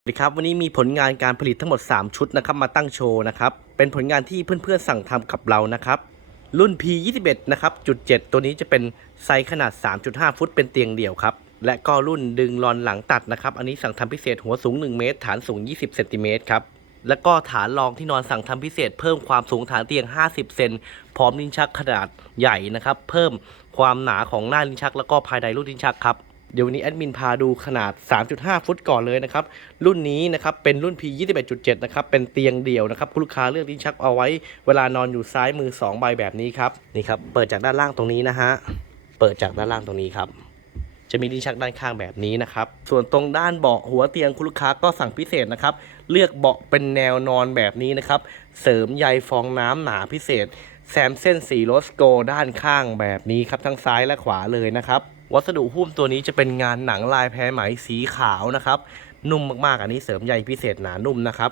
สวัสดีครับวันนี้มีผลงานการผลิตทั้งหมด 3 ชุดนะครับมาตั้งโชว์นะครับเป็นผลงานที่เพื่อนๆสั่งทำกับเรานะครับรุ่น P21 นะครับจุด7ตัวนี้จะเป็นไซส์ขนาด 3.5 ฟุตเป็นเตียงเดี่ยวครับและก็รุ่นดึงรอนหลังตัดนะครับอันนี้สั่งทำพิเศษหัวสูง 1 เมตร ฐานสูง 20เซนติเมตรครับแล้วก็ฐานรองที่นอนสั่งทำพิเศษ เพิ่มความสูงฐานเตียง 50 เซนพร้อมลิ้นชักขนาดใหญ่นะครับเพิ่มความหนาของหน้าลิ้นชัก แล้วก็ภายในรูลิ้นชักครับ เดี๋ยววันนี้แอดมินพาดูขนาด 3.5 ฟุตก่อนเลยนะครับ รุ่นนี้นะครับเป็นรุ่น P 21.7 นะครับ เป็นเตียงเดี่ยวนะครับคุณลูกค้าเลือกลิ้นชักเอาไว้ เวลานอนอยู่ซ้ายมือ 2 ใบแบบนี้ครับ นี่ครับ เปิดจากด้านล่างตรงนี้นะฮะ เปิดจากด้านล่างตรงนี้ครับ จะมีลิ้นชักด้านข้างแบบนี้นะครับ ส่วนตรงด้านเบาะหัวเตียงคุณลูกค้าก็สั่งพิเศษนะครับ เลือกเบาะเป็นแนวนอนแบบนี้นะครับ เสริมใยฟองน้ำหนาพิเศษ แซมเส้นสีโรสโกด้านข้างแบบนี้ครับทั้งซ้ายและขวาเลยนะครับ วัสดุหุ้มตัวนี้จะเป็นงานหนังลายแพรไหมสีขาวนะครับ นุ่มมากๆ อันนี้เสริมใยพิเศษหนานุ่มนะครับ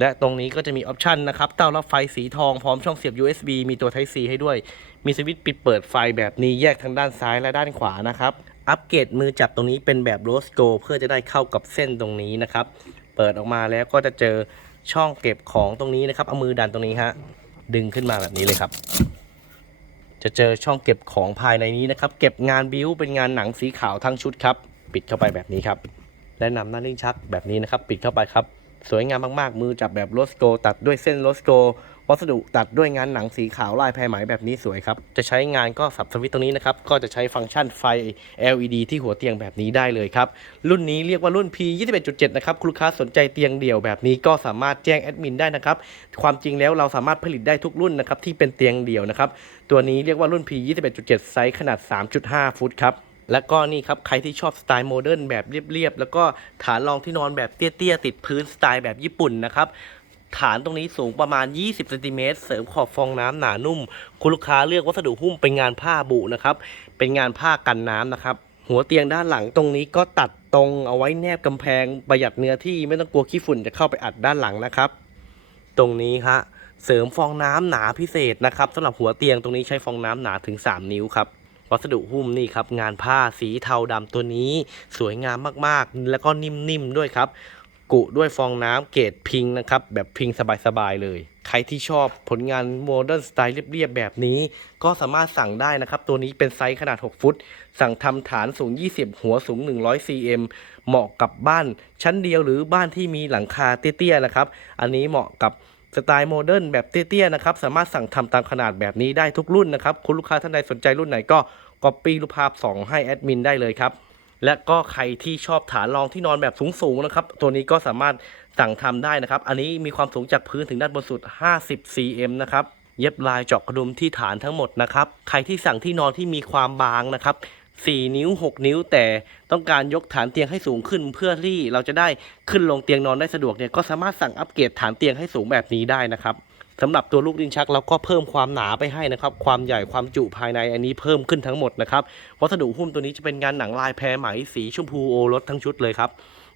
และตรงนี้ก็จะมีออปชันนะครับ เต้ารับไฟสีทองพร้อมช่องเสียบ USB มีตัว Type C ให้ด้วย มีสวิตช์ปิดเปิดไฟแบบนี้แยกทั้งด้านซ้ายและด้านขวานะครับ อัปเกรดมือจับตรงนี้เป็นแบบโรสโกเพื่อจะได้เข้ากับเส้นตรงนี้นะครับ เปิดออกมาแล้วก็จะเจอช่องเก็บของตรงนี้นะครับ เอามือดันตรงนี้ฮะ ดึงขึ้นมาแบบนี้เลยครับ จะเจอช่องเก็บของภายในนี้นะครับ เก็บงานบิวเป็นงานหนังสีขาวทั้งชุดครับ ปิดเข้าไปแบบนี้ครับ และนำหน้าลิ้นชักแบบนี้นะครับ ปิดเข้าไปครับ สวยงามมากๆ มือจับแบบโรสโกตัดด้วยเส้นโรสโก วัสดุตัดด้วยงานหนังสีขาวลายแพรไหมแบบนี้สวยครับ จะใช้งานก็สับสวิตช์ตรงนี้นะครับ ก็จะใช้ฟังก์ชันไฟ LED ที่หัวเตียงแบบนี้ได้เลยครับ รุ่นนี้เรียกว่ารุ่น P 21.7 นะครับคุณลูกค้าสนใจเตียงเดี่ยวแบบนี้ก็สามารถแจ้งแอดมินได้นะครับ ความจริงแล้วเราสามารถผลิตได้ทุกรุ่นนะครับที่เป็นเตียงเดี่ยวนะครับ ตัวนี้เรียกว่ารุ่น P 21.7 ไซส์ขนาด 3.5 ฟุตครับแล้วก็นี่ครับ ใครที่ชอบสไตล์โมเดิร์นแบบเรียบๆ แล้วก็ฐานรองที่นอนแบบเตี้ยๆ ติดพื้นสไตล์แบบญี่ปุ่นนะครับ ฐานตรงนี้สูงประมาณ 20เซนติเมตรเสริมขอบฟองน้ำหนานุ่ม คุณลูกค้าเลือกวัสดุหุ้มเป็นงานผ้าบุนะครับ เป็นงานผ้ากันน้ำนะครับ หัวเตียงด้านหลังตรงนี้ก็ตัดตรงเอาไว้แนบกำแพงประหยัดเนื้อที่ไม่ต้องกลัวขี้ฝุ่นจะเข้าไปอัดด้านหลังนะครับ ตรงนี้ฮะเสริมฟองน้ำหนาพิเศษนะครับสำหรับหัวเตียงตรงนี้ใช้ฟองน้ำหนาถึง 3 นิ้วครับวัสดุหุ้มนี่ครับงานผ้าสีเทาดำตัวนี้ สวยงามมากๆ แล้วก็นิ่มๆด้วยครับ กุด้วยฟองน้ำเกรดพิงนะครับ แบบพิงสบายๆเลย ใครที่ชอบผลงานโมเดิร์นสไตล์เรียบๆแบบนี้ ก็สามารถสั่งได้นะครับ ตัวนี้เป็นไซส์ขนาด 6 ฟุต สั่งทำฐานสูง 20 หัวสูง 100 cm เหมาะกับบ้านชั้นเดียวหรือบ้านที่มีหลังคาเตี้ยๆนะครับ อันนี้เหมาะกับสไตล์โมเดิร์นแบบเตี้ยๆนะครับ สามารถสั่งทำตามขนาดแบบนี้ได้ทุกรุ่นนะครับ คุณลูกค้าท่านใดสนใจรุ่นไหนก็ก๊อปปี้รูปภาพส่งให้แอดมินได้เลยครับ และก็ใครที่ชอบฐานรองที่นอนแบบสูงๆนะครับ ตัวนี้ก็สามารถสั่งทำได้นะครับ อันนี้มีความสูงจากพื้นถึงด้านบนสุด 50 cm นะครับ เย็บลายเจาะกระดุมที่ฐานทั้งหมดนะครับ ใครที่สั่งที่นอนที่มีความบางนะครับ 4 นิ้ว 6 นิ้ว แต่ต้องการยกฐานเตียงให้สูงขึ้นเพื่อที่เราจะได้ขึ้นลงเตียงนอนได้สะดวกเนี่ยก็สามารถสั่งอัปเกรดฐานเตียงให้สูงแบบนี้ได้นะครับสำหรับตัวลูกลิ้นชักเราก็เพิ่มความหนาไปให้นะครับ ความใหญ่ความจุภายในอันนี้เพิ่มขึ้นทั้งหมดนะครับวัสดุหุ้มตัวนี้จะเป็นงานหนังลายแพรไหมสีชมพูโอรสทั้งชุดเลยครับ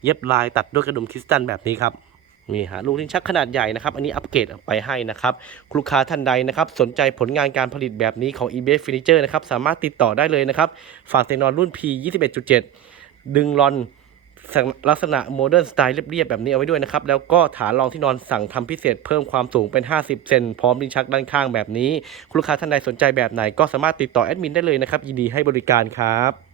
เย็บลายตัดด้วยกระดุมคริสตัลแบบนี้ครับ นี่ฮะลูกลิ้นชักขนาดใหญ่นะครับอันนี้อัปเกรดไปให้นะครับลูกค้าท่านใดนะครับสนใจผลงานการผลิตแบบนี้ของ eBay Furniture นะครับสามารถติดต่อได้เลยนะครับฝากเตียงนอนรุ่น P 21.7 ดึงรอนลักษณะโมเดิร์นสไตล์เรียบๆแบบนี้เอาไว้ด้วยนะครับ แล้วก็ฐานรองที่นอนสั่งทำพิเศษเพิ่มความสูงเป็น 50 เซนพร้อมลิ้นชักด้านข้างแบบนี้ลูกค้าท่านใดสนใจแบบไหนก็สามารถติดต่อแอดมินได้เลยนะครับยินดีให้บริการครับ